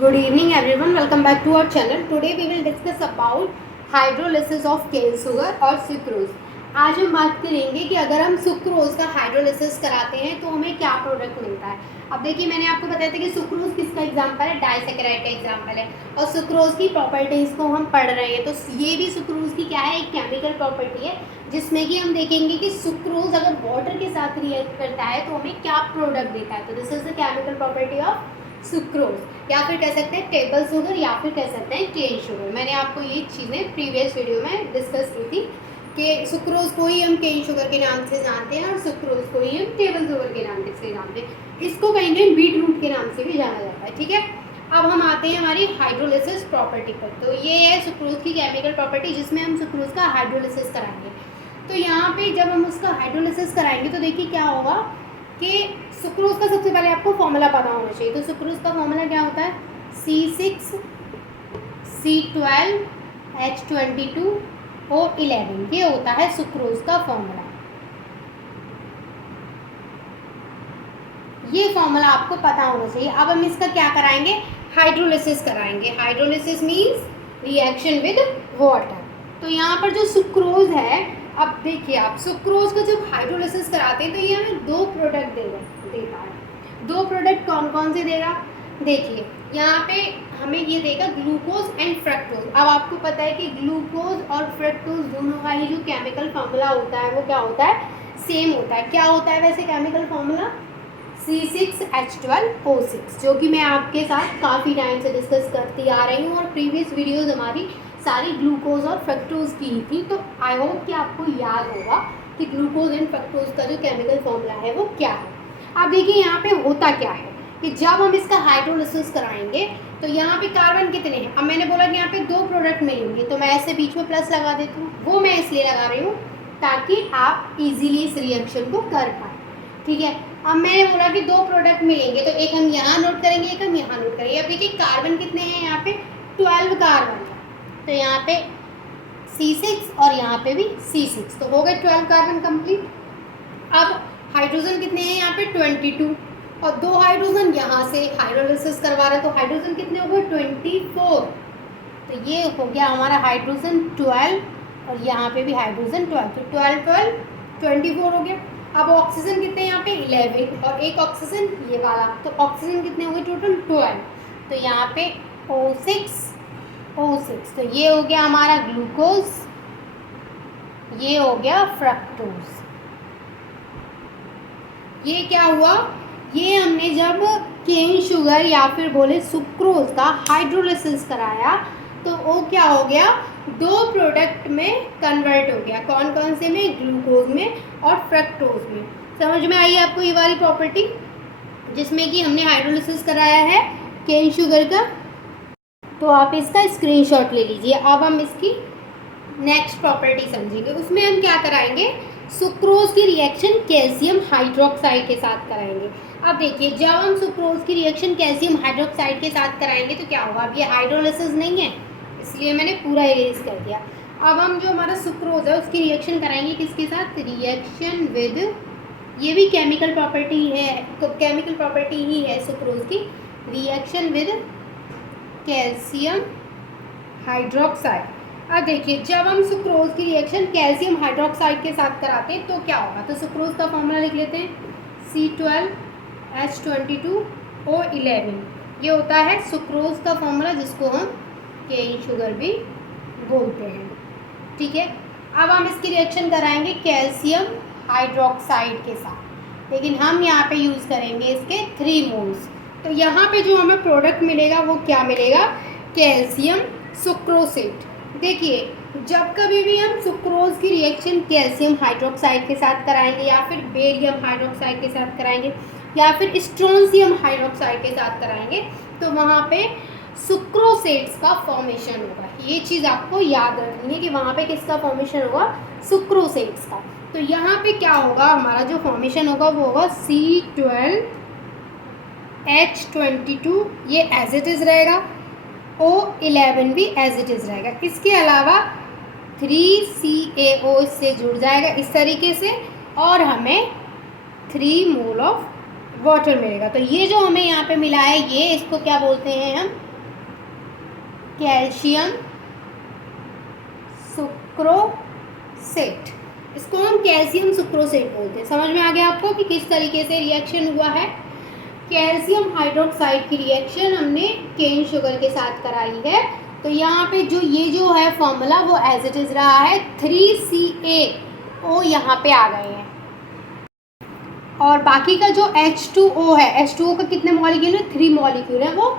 Good evening everyone, welcome back to our channel. Today we will discuss about hydrolysis of cane sugar और sucrose. आज हम बात करेंगे कि अगर हम सुक्रोज का हाइड्रोलिसिस कराते हैं तो हमें क्या प्रोडक्ट मिलता है। अब देखिए मैंने आपको बताया था कि सुक्रोज किसका एग्जांपल है, डाइसैकेराइड का एग्जांपल है और सुक्रोज की प्रॉपर्टीज़ को हम पढ़ रहे हैं। तो ये भी सुक्रोज की क्या है, एक केमिकल प्रॉपर्टी है जिसमें कि हम देखेंगे कि सुक्रोज अगर वाटर के साथ रिएक्ट करता है तो हमें क्या प्रोडक्ट देता है। तो this is the chemical property of sucrose, या फिर कह सकते हैं टेबल शुगर, या फिर कह सकते हैं केन शुगर। मैंने आपको ये चीज़ें प्रीवियस वीडियो में डिस्कस की थी कि सुक्रोज को ही हम केन शुगर के नाम से जानते हैं और सुक्रोज को ही हम टेबल शुगर के नाम से जानते हैं। इसको कहीं कहीं बीट रूट के नाम से भी जाना जाता है। ठीक है, अब हम आते हैं हमारी हाइड्रोलिसिस प्रॉपर्टी पर। तो ये है सुक्रोज की केमिकल प्रॉपर्टी जिसमें हम सुक्रोज का हाइड्रोलिसिस कराएंगे। तो यहाँ पे जब हम उसका हाइड्रोलिसिस कराएंगे तो देखिए क्या होगा कि सुक्रोज का सबसे पहले आपको फॉर्मूला पता होना चाहिए। तो सुक्रोज का फॉर्मूला क्या होता है, C6C12H22O11, ये होता है सुक्रोज का फॉर्मूला। ये फॉर्मूला आपको पता होना चाहिए। अब हम इसका क्या कराएंगे, हाइड्रोलिसिस कराएंगे। Hydrolysis means reaction with water. तो यहाँ पर जो सुक्रोज है, अब देखिए आप सुक्रोज का जब हाइड्रोलिसिस कराते हैं तो ये हमें दो प्रोडक्ट देता है। दो प्रोडक्ट कौन कौन से देगा, देखिए यहाँ पे हमें ये देगा ग्लूकोज एंड फ्रक्टोज। अब आपको पता है कि ग्लूकोज और फ्रक्टोज दोनों का ही जो केमिकल फार्मूला होता है वो क्या होता है, सेम होता है। क्या होता है वैसे केमिकल फार्मूला, C6H12O6, जो कि मैं आपके साथ काफ़ी टाइम से डिस्कस करती आ रही हूँ और प्रीवियस वीडियोस हमारी सारी ग्लूकोज और फ्रक्टोज की ही थी। तो आई होप कि आपको याद होगा कि ग्लूकोज एंड फ्रक्टोज का जो केमिकल फॉर्मूला है वो क्या है। अब देखिए यहाँ पे होता क्या है कि जब हम इसका हाइड्रोलिसिस कराएंगे तो यहाँ पे कार्बन कितने हैं। अब मैंने बोला कि यहाँ पे दो प्रोडक्ट मिलेंगे तो मैं ऐसे बीच में प्लस लगा देती हूँ। वो मैं इसलिए लगा रही हूँ ताकि आप इजीली इस रिएक्शन को कर पाए। ठीक है, अब मैंने बोला कि दो प्रोडक्ट मिलेंगे तो एक हम यहाँ नोट करेंगे, एक हम यहाँ नोट करेंगे। अब देखिए कार्बन कितने हैं, यहाँ पे 12 कार्बन है तो यहाँ पे C6 और यहाँ पे भी C6, तो हो गए 12 कार्बन कंप्लीट। अब हाइड्रोजन कितने हैं, यहाँ पे 22 और दो हाइड्रोजन यहाँ से हाइड्रोलिसिस करवा रहे हैं तो हाइड्रोजन कितने हो गए 24। तो ये हो गया हमारा हाइड्रोजन 12 और यहाँ पे भी हाइड्रोजन 12, तो 12 12 24 हो गया। अब ऑक्सीजन कितने हैं यहाँ पे 11 और एक ऑक्सीजन ये वाला, तो ऑक्सीजन कितने हो गए टोटल 12। तो यहाँ पे O6 तो ये हो गया हमारा ग्लूकोज, ये हो गया फ्रक्टोज। ये क्या हुआ, ये हमने जब केन शुगर या फिर बोले सुक्रोज का हाइड्रोलिसिस कराया तो वो क्या हो गया, दो प्रोडक्ट में कन्वर्ट हो गया। कौन कौन से में, ग्लूकोज में और फ्रक्टोज में। समझ में आई आपको ये वाली प्रॉपर्टी जिसमें कि हमने हाइड्रोलिसिस कराया है केन शुगर का। तो आप इसका स्क्रीनशॉट ले लीजिए। अब हम इसकी नेक्स्ट प्रॉपर्टी समझेंगे। उसमें हम क्या कराएंगे, सुक्रोज की रिएक्शन कैल्शियम हाइड्रोक्साइड के साथ कराएंगे। अब देखिए जब हम सुक्रोज की रिएक्शन कैल्शियम हाइड्रोक्साइड के साथ कराएंगे तो क्या होगा, अब ये हाइड्रोलिसिस नहीं है इसलिए मैंने पूरा इरेज कर दिया। अब हम जो हमारा सुक्रोज है उसकी रिएक्शन कराएंगे किसके साथ, रिएक्शन विद, ये भी केमिकल प्रॉपर्टी है, केमिकल प्रॉपर्टी ही है सुक्रोज की, रिएक्शन विद कैल्शियम हाइड्रोक्साइड। अब देखिए जब हम सुक्रोज की रिएक्शन कैल्शियम हाइड्रोक्साइड के साथ कराते हैं तो क्या होगा, तो सुक्रोज का फॉर्मूला लिख लेते हैं C12H22O11, ये होता है सुक्रोज का फॉर्मूला जिसको हम केन शुगर भी बोलते हैं। ठीक है, अब हम इसकी रिएक्शन कराएंगे कैल्शियम हाइड्रोक्साइड के साथ, लेकिन हम यहाँ पे यूज़ करेंगे इसके 3 मोल्स। तो यहाँ पे जो हमें प्रोडक्ट मिलेगा वो क्या मिलेगा, कैल्शियम सुक्रोसेट। देखिए जब कभी भी हम सुक्रोज की रिएक्शन कैल्शियम हाइड्रोक्साइड के साथ कराएंगे या फिर बेरियम हाइड्रोक्साइड के साथ कराएंगे या फिर स्ट्रोंशियम हाइड्रोक्साइड के साथ कराएंगे तो वहाँ पे सुक्रोसेट्स का फॉर्मेशन होगा। ये चीज़ आपको याद रखनी है कि वहाँ पे किसका फॉर्मेशन होगा, सुक्रोसेट्स का। तो यहाँ पे क्या होगा, हमारा जो फॉर्मेशन होगा वो होगा C12H22, ये एज इट इज़ रहेगा, O11 भी एज इट इज़ रहेगा। इसके अलावा 3CaO इससे जुड़ जाएगा इस तरीके से और हमें 3 मोल ऑफ वाटर मिलेगा। तो ये जो हमें यहाँ पे मिला है ये इसको क्या बोलते हैं हम, कैल्शियम सुक्रोसेट, इसको हम कैल्शियम सुक्रोसेट बोलते हैं। समझ में आ गया आपको कि किस तरीके से रिएक्शन हुआ है। कैल्शियम हाइड्रोक्साइड की रिएक्शन हमने केन शुगर के साथ कराई है। तो यहाँ पे जो ये जो है फॉर्मूला वो एज इट इज़ रहा है, 3CaO यहाँ पे आ गए हैं, और बाकी का जो H2O है, H2O का कितने मॉलिक्यूल है, 3 मॉलिक्यूल है, वो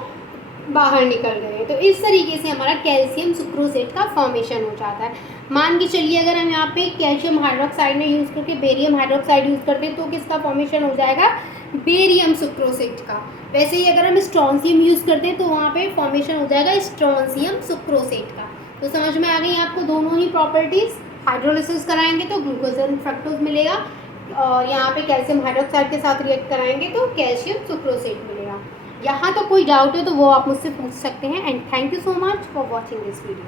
बाहर निकल गए। तो इस तरीके से हमारा कैल्शियम सुक्रोसेट का फॉर्मेशन हो जाता है। मान के चलिए अगर हम यहाँ पे कैल्शियम हाइड्रोक्साइड ने यूज़ करके बेरियम हाइड्रोक्साइड यूज़ करते हैं तो किसका फॉर्मेशन हो जाएगा, बेरियम सुक्रोसेट का। वैसे ही अगर हम स्ट्रॉन्सियम यूज़ करते हैं तो वहाँ पे फॉर्मेशन हो जाएगा स्ट्रॉन्सियम सुक्रोसेट का। तो समझ में आ गई आपको दोनों ही प्रॉपर्टीज़। हाइड्रोलिसिस कराएंगे तो ग्लूकोज एंड फ्रक्टोज मिलेगा, और यहाँ पे कैल्शियम हाइड्रोक्साइड के साथ रिएक्ट कराएंगे तो कैल्शियम सुक्रोसेट मिलेगा। यहाँ तो कोई डाउट है तो वो आप मुझसे पूछ सकते हैं। And thank you so much for watching this video.